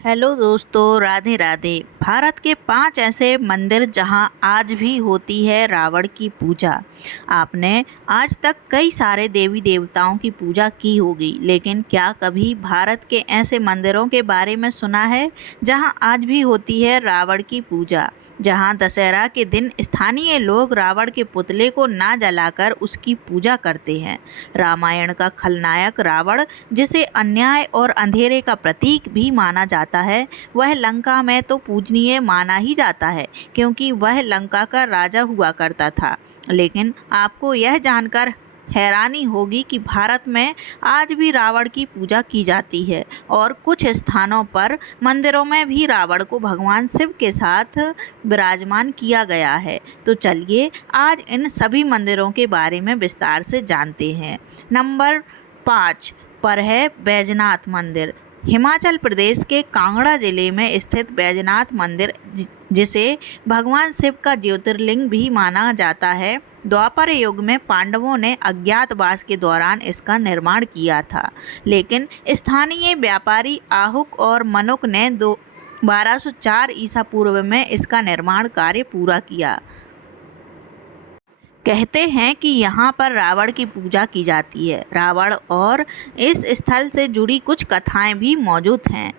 Hello दोस्तों, राधे राधे। भारत के 5 ऐसे मंदिर जहां आज भी होती है रावण की पूजा। आपने आज तक कई सारे देवी देवताओं की पूजा की होगी, लेकिन क्या कभी भारत के ऐसे मंदिरों के बारे में सुना है जहां आज भी होती है रावण की पूजा? जहां दशहरा के दिन स्थानीय लोग रावण के पुतले को ना जलाकर उसकी पूजा करते हैं। रामायण का खलनायक रावण, जिसे अन्याय और अंधेरे का प्रतीक भी माना जाता है, वह लंका में तो पूजनीय माना ही जाता है, क्योंकि वह लंका का राजा हुआ करता था। लेकिन आपको यह जानकर हैरानी होगी कि भारत में आज भी रावण की पूजा की जाती है और कुछ स्थानों पर मंदिरों में भी रावण को भगवान शिव के साथ विराजमान किया गया है। तो चलिए आज इन सभी मंदिरों के बारे में विस्तार से जानते हैं। नंबर 5 पर है बैजनाथ मंदिर। हिमाचल प्रदेश के कांगड़ा जिले में स्थित बैजनाथ मंदिर, जिसे भगवान शिव का ज्योतिर्लिंग भी माना जाता है, द्वापर युग में पांडवों ने अज्ञातवास के दौरान इसका निर्माण किया था, लेकिन स्थानीय व्यापारी आहुक और मनुक ने 1204 ईसा पूर्व में इसका निर्माण कार्य पूरा किया। कहते हैं कि यहाँ पर रावण की पूजा की जाती है। रावण और इस स्थल से जुड़ी कुछ कथाएं भी मौजूद हैं।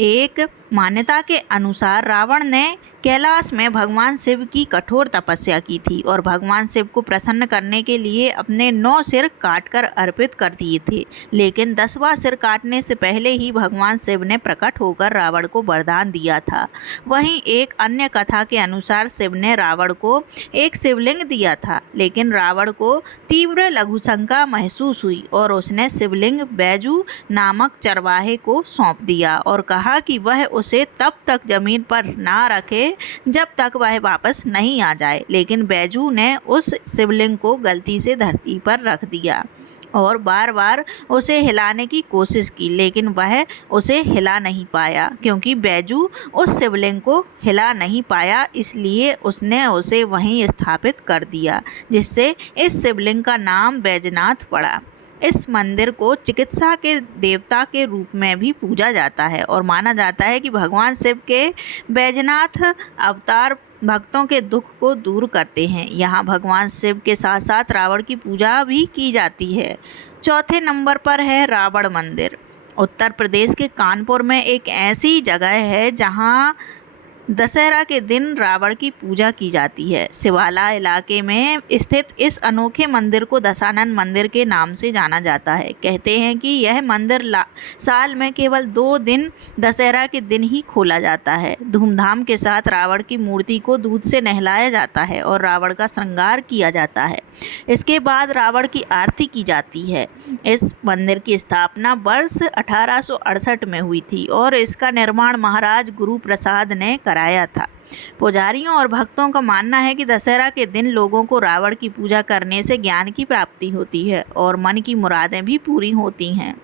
एक मान्यता के अनुसार रावण ने कैलाश में भगवान शिव की कठोर तपस्या की थी और भगवान शिव को प्रसन्न करने के लिए अपने 9 सिर काटकर अर्पित कर दिए थे, लेकिन 10वां सिर काटने से पहले ही भगवान शिव ने प्रकट होकर रावण को वरदान दिया था। वहीं एक अन्य कथा के अनुसार शिव ने रावण को एक शिवलिंग दिया था, लेकिन रावण को तीव्र लघुशंका महसूस हुई और उसने शिवलिंग बैजू नामक चरवाहे को सौंप दिया और कहा कि वह उसे तब तक जमीन पर ना रखे जब तक वह वापस नहीं आ जाए। लेकिन बैजू ने उस शिवलिंग को गलती से धरती पर रख दिया और बार बार उसे हिलाने की कोशिश की, लेकिन वह उसे हिला नहीं पाया। क्योंकि बैजू उस शिवलिंग को हिला नहीं पाया, इसलिए उसने उसे वहीं स्थापित कर दिया, जिससे इस शिवलिंग का नाम बैजनाथ पड़ा। इस मंदिर को चिकित्सा के देवता के रूप में भी पूजा जाता है और माना जाता है कि भगवान शिव के बैजनाथ अवतार भक्तों के दुख को दूर करते हैं। यहाँ भगवान शिव के साथ साथ रावण की पूजा भी की जाती है। चौथे नंबर पर है रावण मंदिर। उत्तर प्रदेश के कानपुर में एक ऐसी जगह है जहाँ दशहरा के दिन रावण की पूजा की जाती है। शिवाला इलाके में स्थित इस अनोखे मंदिर को दशानन मंदिर के नाम से जाना जाता है। कहते हैं कि यह मंदिर साल में केवल 2 दिन दशहरा के दिन ही खोला जाता है। धूमधाम के साथ रावण की मूर्ति को दूध से नहलाया जाता है और रावण का श्रृंगार किया जाता है। इसके बाद रावण की आरती की जाती है। इस मंदिर की स्थापना वर्ष 1868 में हुई थी और इसका निर्माण महाराज गुरु प्रसाद ने कराया था। पुजारियों और भक्तों का मानना है कि दशहरा के दिन लोगों को रावण की पूजा करने से ज्ञान की प्राप्ति होती है और मन की मुरादें भी पूरी होती हैं।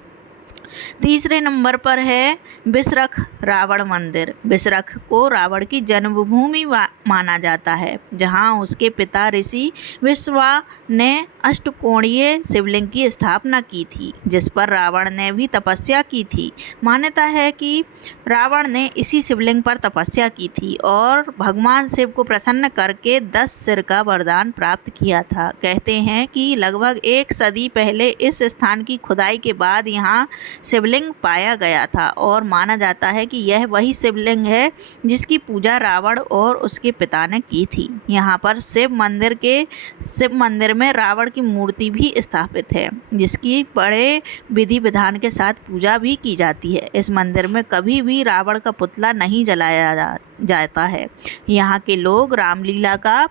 तीसरे नंबर पर है बिसरख रावण मंदिर। बिसरख को रावण की जन्मभूमि माना जाता है, जहां उसके पिता ऋषि विश्वा ने अष्टकोणीय शिवलिंग की स्थापना की थी, जिस पर रावण ने भी तपस्या की थी। मान्यता है कि रावण ने इसी शिवलिंग पर तपस्या की थी और भगवान शिव को प्रसन्न करके 10 सिर का वरदान प्राप्त किया था। कहते हैं कि लगभग 1 सदी पहले इस स्थान की खुदाई के बाद यहाँ शिवलिंग पाया गया था और माना जाता है कि यह वही शिवलिंग है जिसकी पूजा रावण और उसके पिता ने की थी। यहाँ पर शिव मंदिर में रावण की मूर्ति भी स्थापित है, जिसकी बड़े विधि विधान के साथ पूजा भी की जाती है। इस मंदिर में कभी भी रावण का पुतला नहीं जलाया जाता है। यहाँ के लोग रामलीला का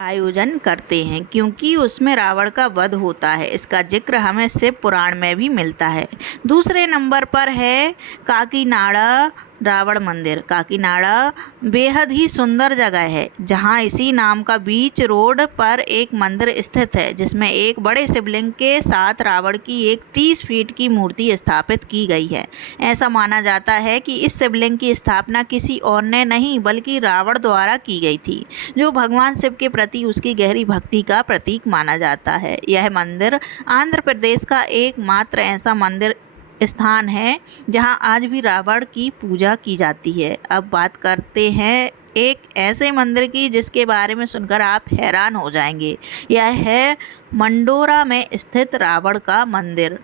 आयोजन करते हैं, क्योंकि उसमें रावण का वध होता है। इसका जिक्र हमें शिव पुराण में भी मिलता है। दूसरे नंबर पर है काकीनाड़ा रावण मंदिर। काकीनाड़ा बेहद ही सुंदर जगह है, जहां इसी नाम का बीच रोड पर एक मंदिर स्थित है, जिसमें एक बड़े शिवलिंग के साथ रावण की एक 30 फीट की मूर्ति स्थापित की गई है। ऐसा माना जाता है कि इस शिवलिंग की स्थापना किसी और ने नहीं बल्कि रावण द्वारा की गई थी, जो भगवान शिव के प्रति उसकी गहरी भक्ति का प्रतीक माना जाता है। यह मंदिर आंध्र प्रदेश का एकमात्र ऐसा मंदिर स्थान है जहां आज भी रावण की पूजा की जाती है। अब बात करते हैं एक ऐसे मंदिर की जिसके बारे में सुनकर आप हैरान हो जाएंगे। यह है मंडोरा में स्थित रावण का मंदिर।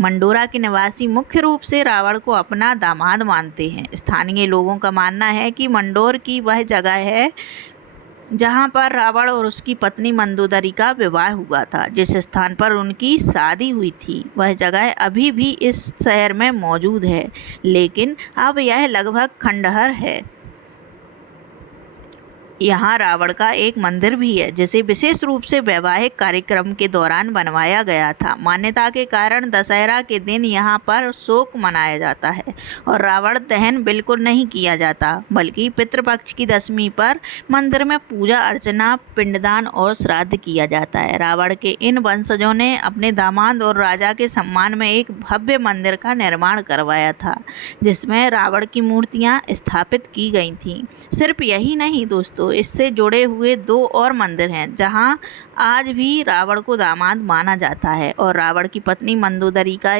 मंडोरा के निवासी मुख्य रूप से रावण को अपना दामाद मानते हैं। स्थानीय लोगों का मानना है कि मंडोर की वह जगह है जहां पर रावण और उसकी पत्नी मंदोदरी का विवाह हुआ था। जिस स्थान पर उनकी शादी हुई थी वह जगह अभी भी इस शहर में मौजूद है, लेकिन अब यह लगभग खंडहर है। यहाँ रावण का एक मंदिर भी है जिसे विशेष रूप से वैवाहिक कार्यक्रम के दौरान बनवाया गया था। मान्यता के कारण दशहरा के दिन यहाँ पर शोक मनाया जाता है और रावण दहन बिल्कुल नहीं किया जाता, बल्कि पितृपक्ष की दशमी पर मंदिर में पूजा अर्चना, पिंडदान और श्राद्ध किया जाता है। रावण के इन वंशजों ने अपने दामाद और राजा के सम्मान में एक भव्य मंदिर का निर्माण करवाया था जिसमें रावण की मूर्तियाँ स्थापित की गई थीं। सिर्फ यही नहीं दोस्तों, इससे जुड़े हुए 2 और मंदिर हैं जहां आज भी रावण को दामाद माना जाता है और रावण की पत्नी मंदोदरी का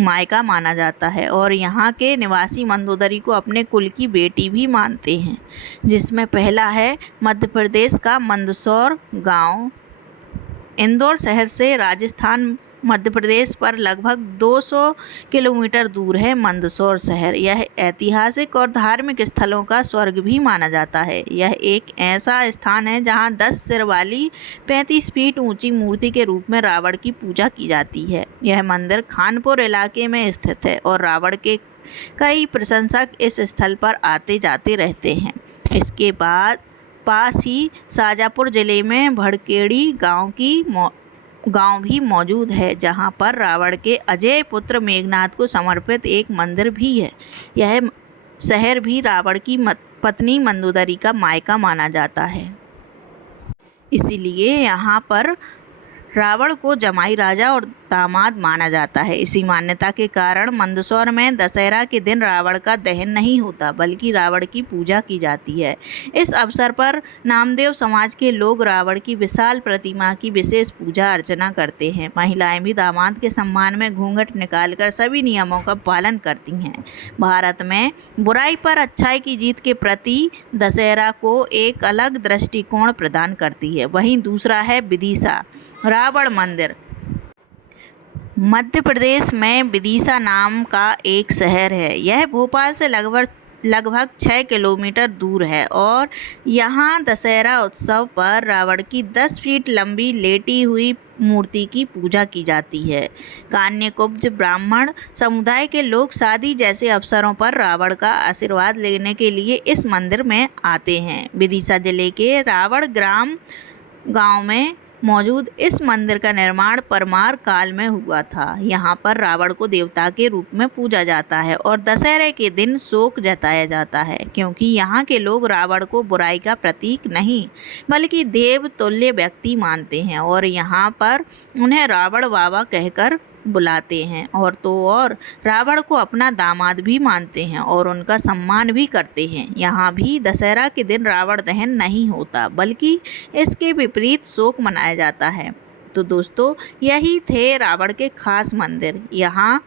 मायका माना जाता है, और यहाँ के निवासी मंदोदरी को अपने कुल की बेटी भी मानते हैं, जिसमें पहला है मध्य प्रदेश का मंदसौर गांव। इंदौर शहर से राजस्थान मध्य प्रदेश पर लगभग 200 किलोमीटर दूर है मंदसौर शहर। यह ऐतिहासिक और धार्मिक स्थलों का स्वर्ग भी माना जाता है। यह एक ऐसा स्थान है जहां 10 सिर वाली 35 फीट ऊंची मूर्ति के रूप में रावण की पूजा की जाती है। यह मंदिर खानपुर इलाके में स्थित है और रावण के कई प्रशंसक इस स्थल पर आते जाते रहते हैं। इसके बाद पास ही शाजापुर जिले में भड़केड़ी गांव भी मौजूद है जहां पर रावण के अजेय पुत्र मेघनाद को समर्पित एक मंदिर भी है। यह शहर भी रावण की पत्नी मंदोदरी का मायका माना जाता है, इसीलिए यहाँ पर रावण को जमाई राजा और दामाद माना जाता है। इसी मान्यता के कारण मंदसौर में दशहरा के दिन रावण का दहन नहीं होता, बल्कि रावण की पूजा की जाती है। इस अवसर पर नामदेव समाज के लोग रावण की विशाल प्रतिमा की विशेष पूजा अर्चना करते हैं। महिलाएं भी दामाद के सम्मान में घूंघट निकालकर सभी नियमों का पालन करती हैं। भारत में बुराई पर अच्छाई की जीत के प्रति दशहरा को एक अलग दृष्टिकोण प्रदान करती है। वहीं दूसरा है विदिशा रावण मंदिर। मध्य प्रदेश में विदिशा नाम का एक शहर है। यह भोपाल से लगभग 6 किलोमीटर दूर है और यहाँ दशहरा उत्सव पर रावण की 10 फीट लंबी लेटी हुई मूर्ति की पूजा की जाती है। कान्यकुब्ज ब्राह्मण समुदाय के लोग शादी जैसे अवसरों पर रावण का आशीर्वाद लेने के लिए इस मंदिर में आते हैं। विदिशा जिले के रावण गांव में मौजूद इस मंदिर का निर्माण परमार काल में हुआ था। यहाँ पर रावण को देवता के रूप में पूजा जाता है और दशहरे के दिन शोक जताया जाता है, क्योंकि यहाँ के लोग रावण को बुराई का प्रतीक नहीं बल्कि देव तुल्य व्यक्ति मानते हैं और यहाँ पर उन्हें रावण बाबा कहकर बुलाते हैं। और रावण को अपना दामाद भी मानते हैं और उनका सम्मान भी करते हैं। यहाँ भी दशहरा के दिन रावण दहन नहीं होता, बल्कि इसके विपरीत शोक मनाया जाता है। तो दोस्तों, यही थे रावण के खास मंदिर। यहाँ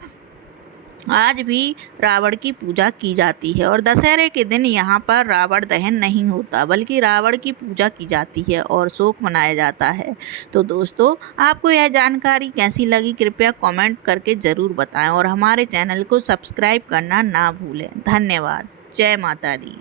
आज भी रावण की पूजा की जाती है और दशहरे के दिन यहाँ पर रावण दहन नहीं होता, बल्कि रावण की पूजा की जाती है और शोक मनाया जाता है। तो दोस्तों, आपको यह जानकारी कैसी लगी कृपया कमेंट करके ज़रूर बताएं और हमारे चैनल को सब्सक्राइब करना ना भूलें। धन्यवाद। जय माता दी।